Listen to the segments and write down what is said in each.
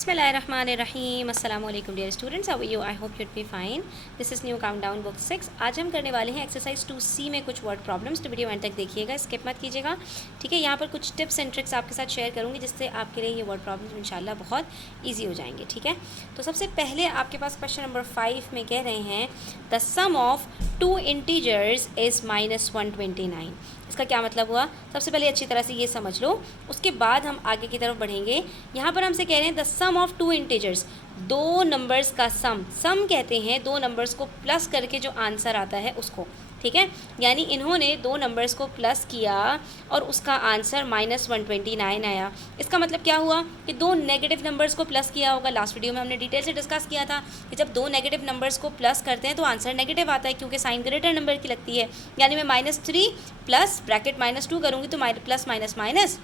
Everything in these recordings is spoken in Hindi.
Bismillahirrahmanirrahim. Assalamu alaikum dear students. How are you? I hope you'd be fine. This is new countdown book 6. आज हम करने वाले हैं एक्सरसाइज 2C में कुछ वर्ड प्रॉब्लम्स। तो वीडियो एंड तक देखिएगा, स्किप मत कीजिएगा, ठीक है। यहाँ पर कुछ टिप्स एंड ट्रिक्स आपके साथ शेयर करूँगी जिससे आपके लिए ये वर्ड प्रॉब्लम्स इंशाल्लाह बहुत ईजी हो जाएंगे, ठीक है। तो सबसे पहले आपके पास क्वेश्चन नंबर 5 में कह रहे हैं the sum of 2 integers is -129। इसका क्या मतलब हुआ, सबसे पहले अच्छी तरह से ये समझ लो, उसके बाद हम आगे की तरफ बढ़ेंगे। यहाँ पर हमसे कह रहे हैं द सम ऑफ 2 इंटीजर्स, दो नंबर्स का सम कहते हैं दो नंबर्स को प्लस करके जो आंसर आता है उसको, ठीक है। यानी इन्होंने दो नंबर्स को प्लस किया और उसका आंसर -129 आया। इसका मतलब क्या हुआ कि दो नेगेटिव नंबर्स को प्लस किया होगा। लास्ट वीडियो में हमने डिटेल से डिस्कस किया था कि जब दो नेगेटिव नंबर्स को प्लस करते हैं तो आंसर नेगेटिव आता है, क्योंकि साइन ग्रेटर नंबर की लगती है। यानी मैं -3 प्लस ब्रैकेट -2 करूँगी तो प्लस माइनस माइनस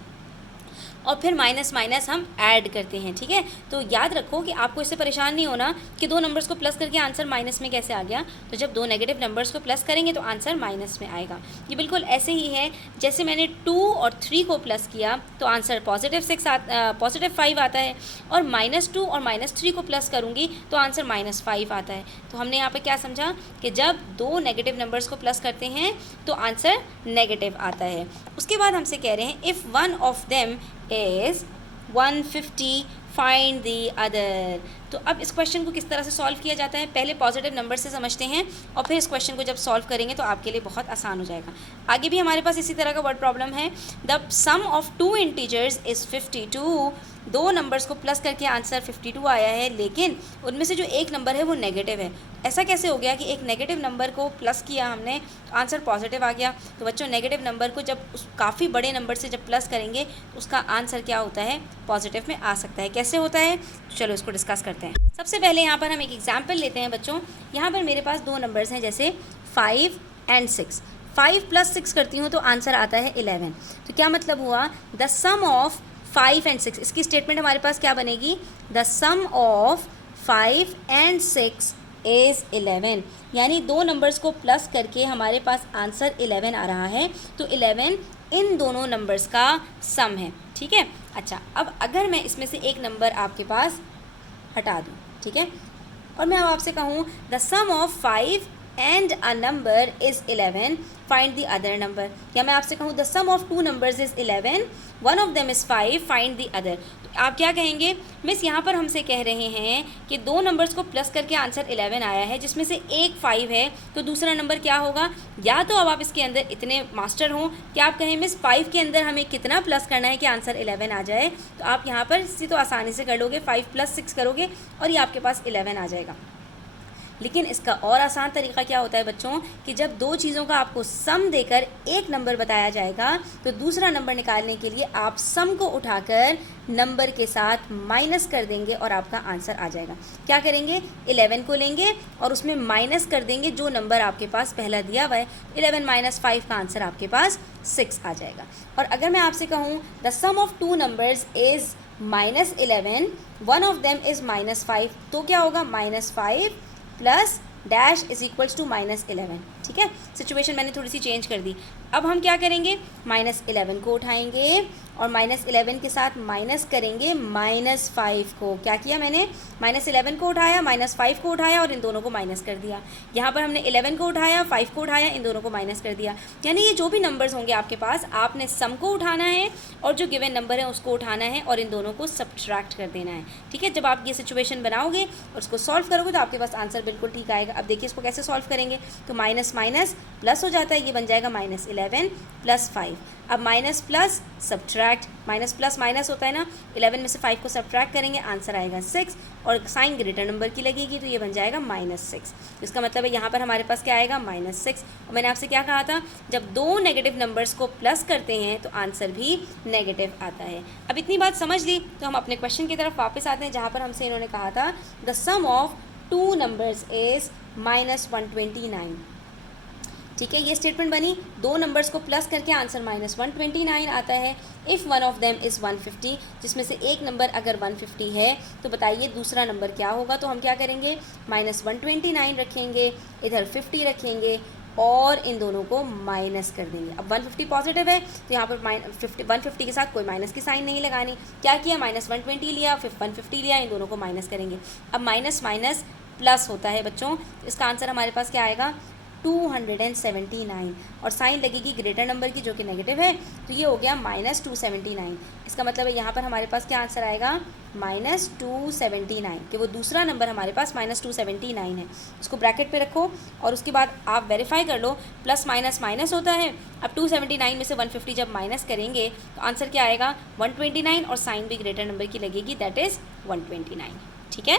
और फिर माइनस माइनस हम ऐड करते हैं, ठीक है। तो याद रखो कि आपको इससे परेशान नहीं होना कि दो नंबर्स को प्लस करके आंसर माइनस में कैसे आ गया। तो जब दो नेगेटिव नंबर्स को प्लस करेंगे तो आंसर माइनस में आएगा। ये बिल्कुल ऐसे ही है जैसे मैंने 2 और 3 को प्लस किया तो आंसर +5 आता है, और -2 और -3 को प्लस करूँगी तो आंसर -5 आता है। तो हमने यहाँ पर क्या समझा कि जब दो नेगेटिव नंबर्स को प्लस करते हैं तो आंसर नेगेटिव आता है। उसके बाद हमसे कह रहे हैं if one of them is 150 find the other. तो अब इस क्वेश्चन को किस तरह से सॉल्व किया जाता है, पहले पॉजिटिव नंबर से समझते हैं और फिर इस क्वेश्चन को जब सॉल्व करेंगे तो आपके लिए बहुत आसान हो जाएगा। आगे भी हमारे पास इसी तरह का वर्ड प्रॉब्लम है the sum of 2 integers is 52। दो नंबर्स को प्लस करके आंसर 52 आया है, लेकिन उनमें से जो एक नंबर है वो नेगेटिव है। ऐसा कैसे हो गया कि एक नेगेटिव नंबर को प्लस किया हमने तो आंसर पॉजिटिव आ गया। तो बच्चों नेगेटिव नंबर को जब उस काफ़ी बड़े नंबर से जब प्लस करेंगे तो उसका आंसर क्या होता है, पॉजिटिव में आ सकता है। कैसे होता है, तो चलो इसको डिस्कस करते हैं। सबसे पहले यहाँ पर हम एक एग्जाम्पल लेते हैं बच्चों। यहाँ पर मेरे पास दो नंबर्स हैं जैसे 5 और 6। 5 + 6 करती हूँ तो आंसर आता है 11। तो क्या मतलब हुआ, द सम ऑफ 5 और 6, इसकी स्टेटमेंट हमारे पास क्या बनेगी, द सम ऑफ 5 और 6 इज़ 11। यानी दो नंबर्स को प्लस करके हमारे पास आंसर 11 आ रहा है। तो 11 इन दोनों नंबर्स का सम है, ठीक है। अच्छा, अब अगर मैं इसमें से एक नंबर आपके पास हटा दूँ, ठीक है, और मैं अब आपसे कहूँ the sum of 5 and a number is 11 find the other number, या मैं आपसे कहूँ the sum of 2 numbers is 11 one of them is 5 find the other. तो आप क्या कहेंगे, मिस यहाँ पर हमसे कह रहे हैं कि दो नंबर्स को प्लस करके आंसर 11 आया है जिसमें से एक 5 है, तो दूसरा नंबर क्या होगा। या तो अब आप इसके अंदर इतने मास्टर हों कि आप कहें मिस 5 के अंदर हमें कितना प्लस करना है कि आंसर 11 आ जाए। तो आप यहाँ पर इसी तो आसानी से कर लोगे, 5 + 6 करोगे और ये आपके पास 11 आ जाएगा। लेकिन इसका और आसान तरीका क्या होता है बच्चों कि जब दो चीज़ों का आपको सम देकर एक नंबर बताया जाएगा तो दूसरा नंबर निकालने के लिए आप सम को उठाकर नंबर के साथ माइनस कर देंगे और आपका आंसर आ जाएगा। क्या करेंगे, 11 को लेंगे और उसमें माइनस कर देंगे जो नंबर आपके पास पहला दिया हुआ है। 11 - 5 का आंसर आपके पास 6 आ जाएगा। और अगर मैं आपसे कहूँ the sum of 2 numbers is -11 one of them is -5, तो क्या होगा, -5 plus dash is equals to -11, ठीक है। सिचुएशन मैंने थोड़ी सी चेंज कर दी। अब हम क्या करेंगे, -11 को उठाएंगे और -11 के साथ माइनस करेंगे -5 को। क्या किया मैंने, -11 को उठाया, -5 को उठाया और इन दोनों को माइनस कर दिया। यहाँ पर हमने 11 को उठाया, 5 को उठाया, इन दोनों को माइनस कर दिया। यानी ये जो भी नंबर्स होंगे आपके पास, आपने सम को उठाना है और जो गिवन नंबर है उसको उठाना है और इन दोनों को सब्ट्रैक्ट कर देना है, ठीक है। जब आप ये सिचुएशन बनाओगे और उसको सॉल्व करोगे तो आपके पास आंसर बिल्कुल ठीक आएगा। अब देखिए इसको कैसे सॉल्व करेंगे, तो माइनस माइनस प्लस हो जाता है, ये बन जाएगा -11 + 5। अब minus plus subtract, minus plus minus होता है ना, 11 में से 5 को सब्ट्रैक्ट करेंगे, आंसर आएगा 6 और साइन ग्रेटर नंबर की लगेगी तो ये बन जाएगा -6। इसका मतलब है यहाँ पर हमारे पास क्या आएगा, -6। और मैंने आपसे क्या कहा था, जब दो नेगेटिव नंबर्स को प्लस करते हैं तो आंसर भी नेगेटिव आता है। अब इतनी बात समझ ली तो हम अपने क्वेश्चन की तरफ वापस आते हैं जहाँ पर हमसे इन्होंने कहा था the sum of 2 numbers is -129, ठीक है। ये स्टेटमेंट बनी, दो नंबर्स को प्लस करके आंसर -129 आता है। If one of them is 150, जिसमें से एक नंबर अगर 150 है तो बताइए दूसरा नंबर क्या होगा। तो हम क्या करेंगे, -129 रखेंगे, इधर 50 रखेंगे, और इन दोनों को माइनस कर देंगे। अब 150 पॉजिटिव है तो यहाँ पर 150 के साथ कोई माइनस की साइन नहीं लगानी। क्या किया, -120 लिया, फिर 150 लिया, इन दोनों को माइनस करेंगे। अब माइनस माइनस प्लस होता है बच्चों, इसका आंसर हमारे पास क्या आएगा, 279, और साइन लगेगी ग्रेटर नंबर की जो कि नेगेटिव है, तो ये हो गया -279। इसका मतलब है यहाँ पर हमारे पास क्या आंसर आएगा, -279, कि वो दूसरा नंबर हमारे पास -279 है। उसको ब्रैकेट पे रखो और उसके बाद आप वेरीफाई कर लो, प्लस माइनस माइनस होता है। अब 279 में से 150 जब माइनस करेंगे तो आंसर क्या आएगा, 129, और साइन भी ग्रेटर नंबर की लगेगी, दैट इज़ 129। ठीक है।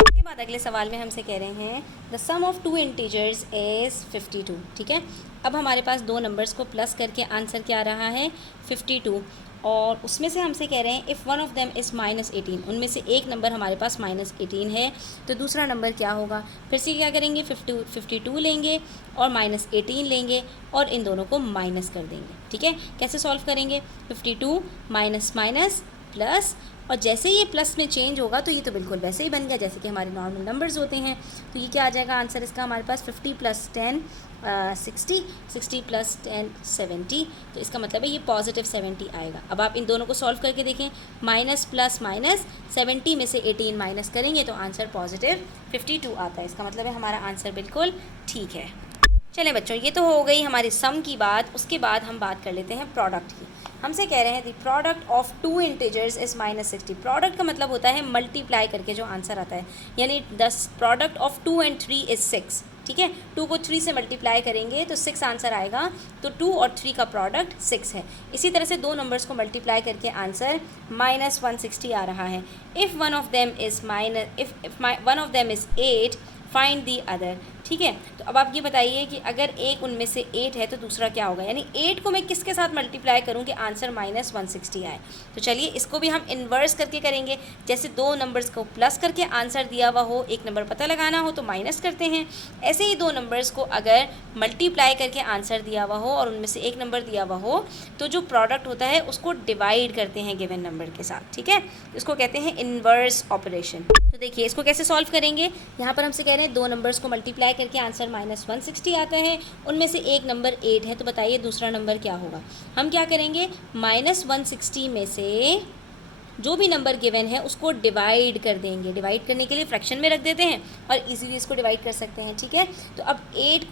उसके बाद अगले सवाल में हमसे कह रहे हैं the sum of two integers is 52। ठीक है। अब हमारे पास दो नंबर्स को प्लस करके आंसर क्या आ रहा है, 52, और उसमें से हमसे कह रहे हैं if one of them is -18, उनमें से एक नंबर हमारे पास -18 है, तो दूसरा नंबर क्या होगा। फिर से क्या करेंगे, 52 लेंगे और -18 लेंगे और इन दोनों को माइनस कर देंगे। ठीक है। कैसे सॉल्व करेंगे, 52 माइनस माइनस प्लस, और जैसे ये प्लस में चेंज होगा तो ये तो बिल्कुल वैसे ही बन गया जैसे कि हमारे नॉर्मल नंबर्स होते हैं। तो ये क्या आ जाएगा आंसर इसका हमारे पास, 50 + 10 60, 60 + 10 70, तो इसका मतलब है ये पॉजिटिव 70 आएगा। अब आप इन दोनों को सॉल्व करके देखें, माइनस प्लस माइनस, 70 में से 18 माइनस करेंगे तो आंसर पॉजिटिव 52 आता है। इसका मतलब है हमारा आंसर बिल्कुल ठीक है। चलें बच्चों, ये तो हो गई हमारी सम की बात। उसके बाद हम बात कर लेते हैं प्रोडक्ट की। हमसे कह रहे हैं the product of two integers is -60। Product का मतलब होता है मल्टीप्लाई करके जो आंसर आता है, यानी प्रोडक्ट ऑफ 2 and 3 इज़ 6। ठीक है। 2 को 3 से मल्टीप्लाई करेंगे तो 6 आंसर आएगा, तो 2 और 3 का प्रोडक्ट 6 है। इसी तरह से दो नंबर्स को मल्टीप्लाई करके आंसर -160 आ रहा है। If one of them is 8 find the other. ठीक है। तो अब आप ये बताइए कि अगर एक उनमें से 8 है तो दूसरा क्या होगा, यानी 8 को मैं किसके साथ मल्टीप्लाई करूँ कि आंसर -160 आए। तो चलिए इसको भी हम इन्वर्स करके करेंगे। जैसे दो नंबर्स को प्लस करके आंसर दिया हुआ हो, एक नंबर पता लगाना हो तो माइनस करते हैं, ऐसे ही दो नंबर्स को अगर मल्टीप्लाई करके आंसर दिया हुआ हो और उनमें से एक नंबर दिया हुआ हो तो जो प्रोडक्ट होता है उसको डिवाइड करते हैं गिवन नंबर के साथ। ठीक है। इसको कहते हैं इन्वर्स ऑपरेशन। तो देखिए इसको कैसे सॉल्व करेंगे, यहाँ पर हमसे कह रहे हैं दो नंबर्स को मल्टीप्लाई करके आंसर -160 आता है, उनमें से एक नंबर 8 है, तो बताइए दूसरा नंबर क्या होगा। हम क्या करेंगे, -160 में से जो भी नंबर गिवन है उसको डिवाइड कर देंगे। डिवाइड करने के लिए फ्रैक्शन में रख देते हैं और इजीली इसको डिवाइड कर सकते हैं। ठीक है। तो अब 8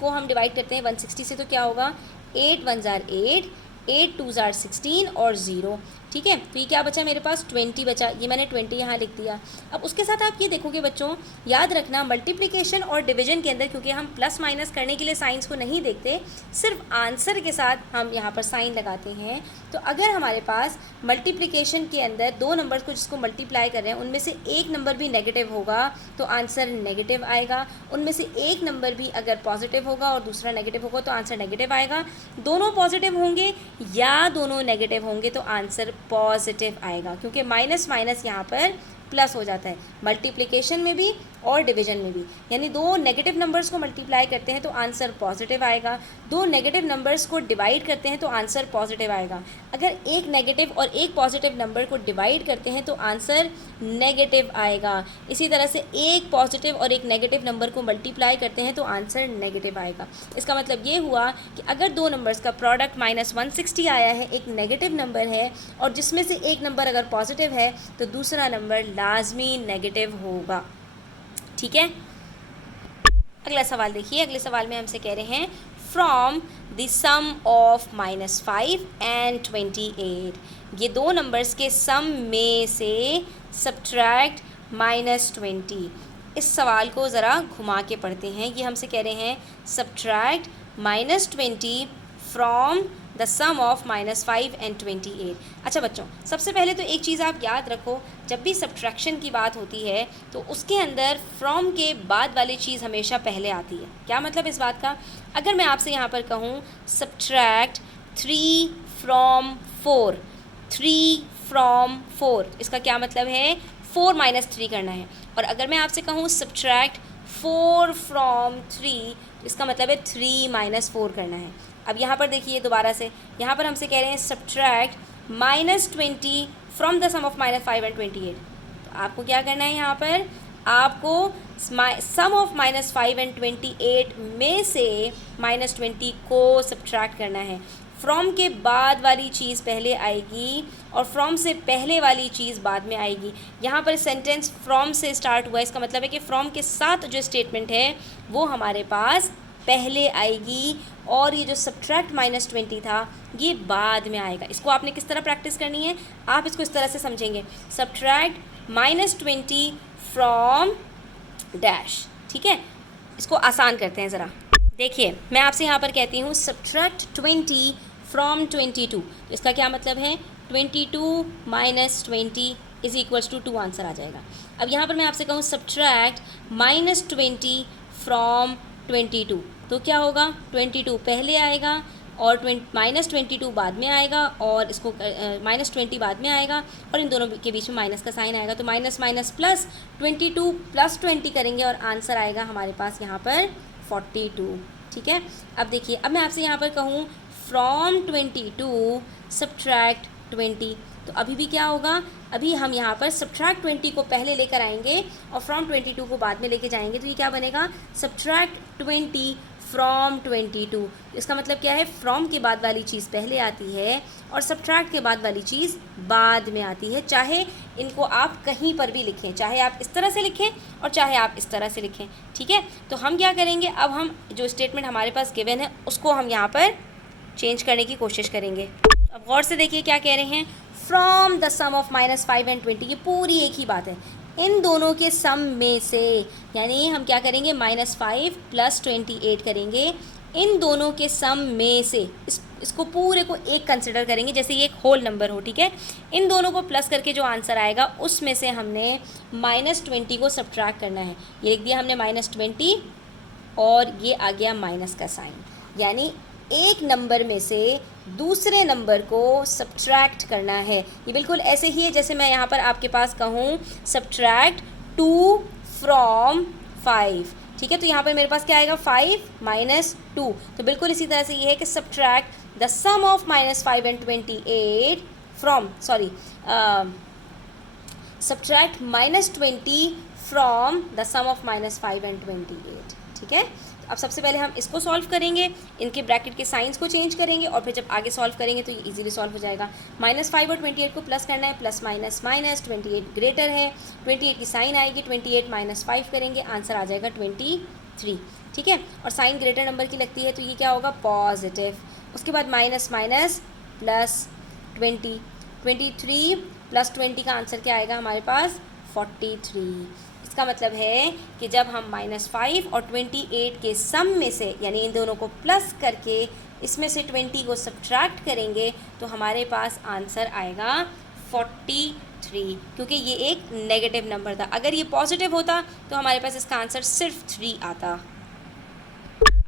को हम डिवाइड करते हैं 160 से, तो क्या होगा, 8 1 जार 8, 8 2 जार 16 और 0। ठीक है। तो ये क्या बचा मेरे पास, 20 बचा। ये मैंने 20 यहाँ लिख दिया। अब उसके साथ आप ये देखोगे बच्चों, याद रखना मल्टीप्लिकेशन और डिवीजन के अंदर क्योंकि हम प्लस माइनस करने के लिए साइंस को नहीं देखते, सिर्फ आंसर के साथ हम यहाँ पर साइन लगाते हैं। तो अगर हमारे पास मल्टीप्लिकेशन के अंदर दो नंबर्स को जिसको मल्टीप्लाई कर रहे हैं उनमें से एक नंबर भी नेगेटिव होगा तो आंसर नेगेटिव आएगा, उनमें से एक नंबर भी अगर पॉजिटिव होगा और दूसरा नेगेटिव होगा तो आंसर नेगेटिव आएगा, दोनों पॉजिटिव होंगे या दोनों नेगेटिव होंगे तो आंसर पॉजिटिव आएगा, क्योंकि माइनस माइनस यहाँ पर प्लस हो जाता है मल्टीप्लिकेशन में भी और डिवीजन में भी। यानी दो नेगेटिव नंबर्स को मल्टीप्लाई करते हैं तो आंसर पॉजिटिव आएगा, दो नेगेटिव नंबर्स को डिवाइड करते हैं तो आंसर पॉजिटिव आएगा। अगर एक नेगेटिव और एक पॉजिटिव नंबर को डिवाइड करते हैं तो आंसर नेगेटिव आएगा। इसी तरह से एक पॉजिटिव और एक नेगेटिव नंबर को मल्टीप्लाई करते हैं तो आंसर नेगेटिव आएगा। इसका मतलब ये हुआ कि अगर दो नंबर्स का प्रोडक्ट -160 आया है, एक नेगेटिव नंबर है और जिसमें से एक नंबर अगर पॉजिटिव है तो दूसरा नंबर लाजमी नेगेटिव होगा। ठीक है। अगला सवाल देखिए। अगले सवाल में हमसे कह रहे हैं from the sum of -5 and 28, ये दो नंबर्स के सम में से सब्ट्रैक्ट -20। इस सवाल को ज़रा घुमा के पढ़ते हैं। ये हमसे कह रहे हैं subtract -20 from the sum of -5 and 28। अच्छा बच्चों, सबसे पहले तो एक चीज़ आप याद रखो, जब भी सब्ट्रैक्शन की बात होती है तो उसके अंदर फ्रॉम के बाद वाली चीज़ हमेशा पहले आती है। क्या मतलब इस बात का, अगर मैं आपसे यहाँ पर कहूँ सब्ट्रैक्ट 3 from 4, 3 from 4, इसका क्या मतलब है, 4 - 3 करना है। और अगर मैं आपसे कहूँ सब्ट्रैक्ट 4 from 3, तो इसका मतलब है 3 - 4 करना है। अब यहाँ पर देखिए दोबारा से, यहाँ पर हमसे कह रहे हैं subtract -20 from the sum of -5 and 28। तो आपको क्या करना है, यहाँ पर आपको सम ऑफ -5 एंड 28 में से -20 को सब्ट्रैक्ट करना है। फ्रॉम के बाद वाली चीज़ पहले आएगी और फ्रॉम से पहले वाली चीज़ बाद में आएगी। यहाँ पर सेंटेंस फ्रॉम से स्टार्ट हुआ है, इसका मतलब है कि फ्रॉम के साथ जो स्टेटमेंट है वो हमारे पास पहले आएगी और ये जो सब्ट्रैक्ट -20 था ये बाद में आएगा। इसको आपने किस तरह प्रैक्टिस करनी है, आप इसको इस तरह से समझेंगे, सब्ट्रैक्ट -20 फ्रॉम डैश। ठीक है, इसको आसान करते हैं ज़रा। देखिए मैं आपसे यहाँ पर कहती हूँ सब्ट्रैक्ट 20 फ्रॉम 22। इसका क्या मतलब है, 22 - 20 इज इक्वल्स टू 2 आंसर आ जाएगा। अब यहाँ पर मैं आपसे कहूँ सब्ट्रैक्ट -20 फ्रॉम 22, तो क्या होगा, 22 पहले आएगा और -22 बाद में आएगा और इसको -20 बाद में आएगा और इन दोनों के बीच में माइनस का साइन आएगा, तो माइनस माइनस प्लस 22 + 20 करेंगे और आंसर आएगा हमारे पास यहाँ पर 42। ठीक है, अब देखिए, अब मैं आपसे यहाँ पर कहूँ फ्रॉम 22 सब्ट्रैक्ट 20, तो अभी भी क्या होगा, अभी हम यहाँ पर सब्ट्रैक्ट 20 को पहले लेकर आएंगे और फ्रॉम 22 को बाद में लेके जाएंगे, तो ये क्या बनेगा, सब्ट्रैक्ट 20 फ्रॉम 22। इसका मतलब क्या है, फ्रॉम के बाद वाली चीज़ पहले आती है और सब्ट्रैक्ट के बाद वाली चीज़ बाद में आती है। चाहे इनको आप कहीं पर भी लिखें, चाहे आप इस तरह से लिखें और चाहे आप इस तरह से लिखें। ठीक है, तो हम क्या करेंगे, अब हम जो स्टेटमेंट हमारे पास गिवन है उसको हम यहाँ पर चेंज करने की कोशिश करेंगे। अब गौर से देखिए क्या कह रहे हैं, from the sum of -5 and 20, ये पूरी एक ही बात है, इन दोनों के सम में से, यानी हम क्या करेंगे, -5 + 28 करेंगे, इन दोनों के सम में से इसको पूरे को एक कंसिडर करेंगे जैसे ये एक होल नंबर हो। ठीक है, इन दोनों को प्लस करके जो आंसर आएगा उसमें से हमने -20 को सब्ट्रैक्ट करना है। ये लिख दिया हमने -20 और ये आ गया माइनस का साइन, यानी एक नंबर में से दूसरे नंबर को सब्ट्रैक्ट करना है। ये बिल्कुल ऐसे ही है जैसे मैं यहाँ पर आपके पास कहूँ सब्ट्रैक्ट 2 फ्रॉम 5। ठीक है, तो यहाँ पर मेरे पास क्या आएगा, 5 - 2। तो बिल्कुल इसी तरह से ये है कि subtract the sum of -5 and 28 from subtract -20 from the sum of -5 and 28। ठीक है, अब सबसे पहले हम इसको सॉल्व करेंगे, इनके ब्रैकेट के साइंस को चेंज करेंगे और फिर जब आगे सॉल्व करेंगे तो ये इजीली सॉल्व हो जाएगा। -5 और 28 को प्लस करना है, प्लस माइनस माइनस, 28 ग्रेटर है, 28 की साइन आएगी, 28 - 5 करेंगे, आंसर आ जाएगा 23। ठीक है, और साइन ग्रेटर नंबर की लगती है तो ये क्या होगा, पॉजिटिव। उसके बाद माइनस माइनस प्लस 20, 23 + 20 का आंसर क्या आएगा हमारे पास, 43। इसका मतलब है कि जब हम -5 और 28 के सम में से, यानी इन दोनों को प्लस करके इसमें से 20 को सब्ट्रैक्ट करेंगे तो हमारे पास आंसर आएगा 43, क्योंकि ये एक नेगेटिव नंबर था। अगर ये पॉजिटिव होता तो हमारे पास इसका आंसर सिर्फ 3 आता।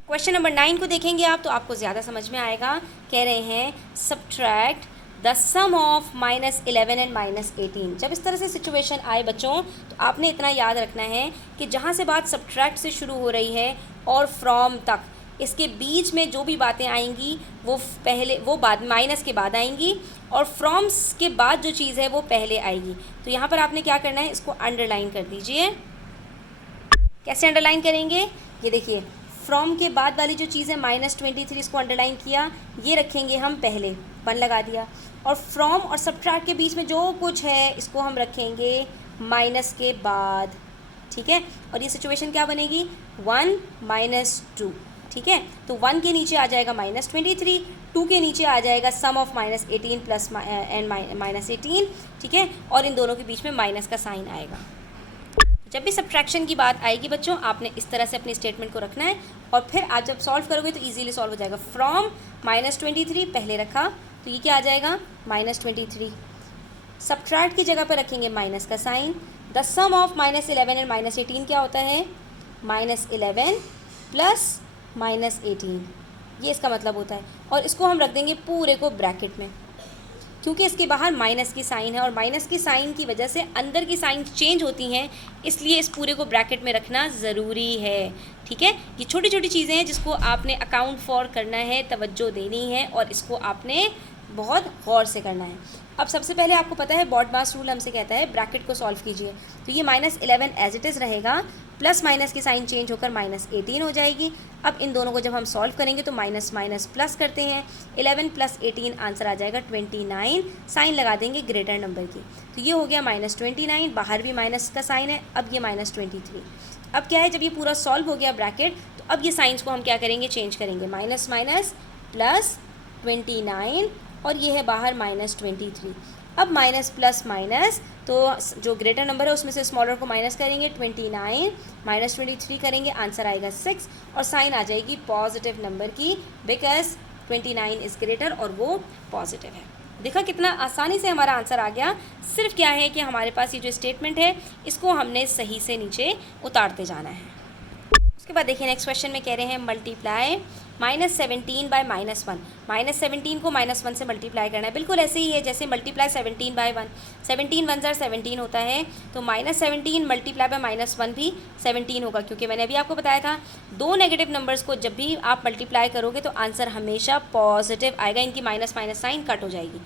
क्वेश्चन नंबर 9 को देखेंगे आप तो आपको ज़्यादा समझ में आएगा। कह रहे हैं subtract the sum of -11 and -18। जब इस तरह से सिचुएशन आए बच्चों तो आपने इतना याद रखना है कि जहाँ से बात सब्ट्रैक्ट से शुरू हो रही है और फ्रॉम तक, इसके बीच में जो भी बातें आएंगी वो बाद माइनस के बाद आएंगी और फ्रॉम्स के बाद जो चीज़ है वो पहले आएगी। तो यहाँ पर आपने क्या करना है, इसको अंडरलाइन कर दीजिए। कैसे अंडरलाइन करेंगे, ये देखिए, फ्रॉम के बाद वाली जो चीज़ है -23, इसको अंडरलाइन किया, ये रखेंगे हम पहले, 1 लगा दिया, और फ्रॉम और सब्ट्रैक्ट के बीच में जो कुछ है इसको हम रखेंगे माइनस के बाद। ठीक है, और ये सिचुएशन क्या बनेगी, 1 - 2। ठीक है, तो 1 के नीचे आ जाएगा -23, 2 के नीचे आ जाएगा सम ऑफ -18 प्लस एंड -18। ठीक है, और इन दोनों के बीच में माइनस का साइन आएगा। जब भी सब्ट्रैक्शन की बात आएगी बच्चों, आपने इस तरह से अपनी स्टेटमेंट को रखना है और फिर आप जब सॉल्व करोगे तो इजीली सॉल्व हो जाएगा। फ्रॉम -23 पहले रखा तो ये क्या आ जाएगा, -23। सब्ट्रैक्ट की जगह पर रखेंगे माइनस का sign. The sum of -11 and -18 क्या होता है, -11 प्लस -18, ये इसका मतलब होता है। और इसको हम रख देंगे पूरे को ब्रैकेट में, क्योंकि इसके बाहर माइनस की साइन है और माइनस की साइन की वजह से अंदर की साइन चेंज होती हैं, इसलिए इस पूरे को ब्रैकेट में रखना ज़रूरी है। ठीक है, ये छोटी छोटी चीज़ें हैं जिसको आपने अकाउंट फॉर करना है, तवज्जो देनी है और इसको आपने बहुत गौर से करना है। अब सबसे पहले आपको पता है बॉडमास रूल हमसे कहता है ब्रैकेट को सॉल्व कीजिए, तो ये -11 एज इट इज़ रहेगा, प्लस माइनस की साइन चेंज होकर -18 हो जाएगी। अब इन दोनों को जब हम सॉल्व करेंगे तो माइनस माइनस प्लस करते हैं, 11 + 18 आंसर आ जाएगा 29, साइन लगा देंगे ग्रेटर नंबर की, तो ये हो गया -29, बाहर भी माइनस का साइन है, अब ये -23। अब क्या है, जब ये पूरा सॉल्व हो गया ब्रैकेट, तो अब ये साइंस को हम क्या करेंगे, चेंज करेंगे, माइनस माइनस प्लस 29 और ये है बाहर -23। अब माइनस प्लस माइनस, तो जो ग्रेटर नंबर है उसमें से स्मॉलर को माइनस करेंगे, 29 -23 करेंगे, आंसर आएगा 6 और साइन आ जाएगी पॉजिटिव नंबर की, बिकॉज 29 इज़ ग्रेटर और वो पॉजिटिव है। देखा कितना आसानी से हमारा आंसर आ गया। सिर्फ क्या है कि हमारे पास ये जो स्टेटमेंट है इसको हमने सही से नीचे उतारते जाना है। उसके बाद देखिए नेक्स्ट क्वेश्चन में कह रहे हैं मल्टीप्लाई -17 बाय -1। -17 को -1 से मल्टीप्लाई करना है, बिल्कुल ऐसे ही है जैसे मल्टीप्लाई 17 बाय 1। 17 1 17 होता है, तो -17 मल्टीप्लाई बाय -1 भी 17 होगा, क्योंकि मैंने अभी आपको बताया था दो नेगेटिव नंबर्स को जब भी आप मल्टीप्लाई करोगे तो आंसर हमेशा पॉजिटिव आएगा, इनकी माइनस माइनस साइन कट हो जाएगी।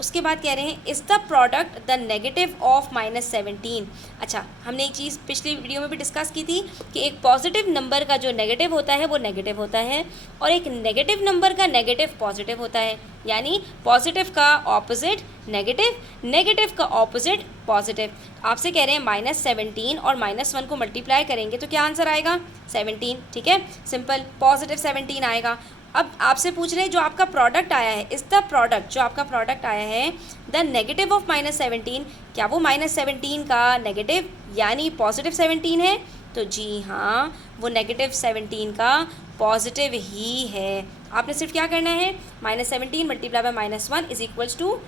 उसके बाद कह रहे हैं is the product the negative of -17। अच्छा, हमने एक चीज़ पिछली वीडियो में भी डिस्कस की थी कि एक पॉजिटिव नंबर का जो नेगेटिव होता है वो नेगेटिव होता है, और एक नेगेटिव नंबर का नेगेटिव पॉजिटिव होता है, यानी पॉजिटिव का ऑपोजिट नेगेटिव, नेगेटिव का ऑपोजिट पॉजिटिव। आपसे कह रहे हैं -17 और -1 को मल्टीप्लाई करेंगे तो क्या आंसर आएगा, 17। ठीक है, सिंपल, पॉजिटिव 17 आएगा। अब आपसे पूछ रहे हैं जो आपका प्रोडक्ट आया है, इस द प्रोडक्ट, जो आपका प्रोडक्ट आया है द नेगेटिव ऑफ -17, क्या वो -17 का नेगेटिव यानी पॉजिटिव 17 है, तो जी हाँ, वो नेगेटिव 17 का पॉजिटिव ही है। आपने सिर्फ क्या करना है, -17 multiply by -1 is equals to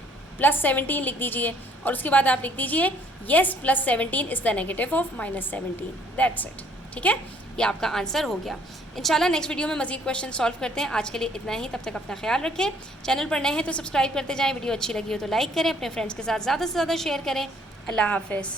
+17 लिख दीजिए, और उसके बाद आप लिख दीजिए yes +17 is the negative of -17, that's it. ठीक है, ये आपका आंसर हो गया। इंशाल्लाह नेक्स्ट वीडियो में मज़ीद क्वेश्चन सॉल्व करते हैं। आज के लिए इतना ही, तब तक अपना ख्याल रखें। चैनल पर नए हैं तो सब्सक्राइब करते जाएं, वीडियो अच्छी लगी हो तो लाइक करें, अपने फ्रेंड्स के साथ ज़्यादा से ज़्यादा शेयर करें। अल्लाह हाफ़िज़।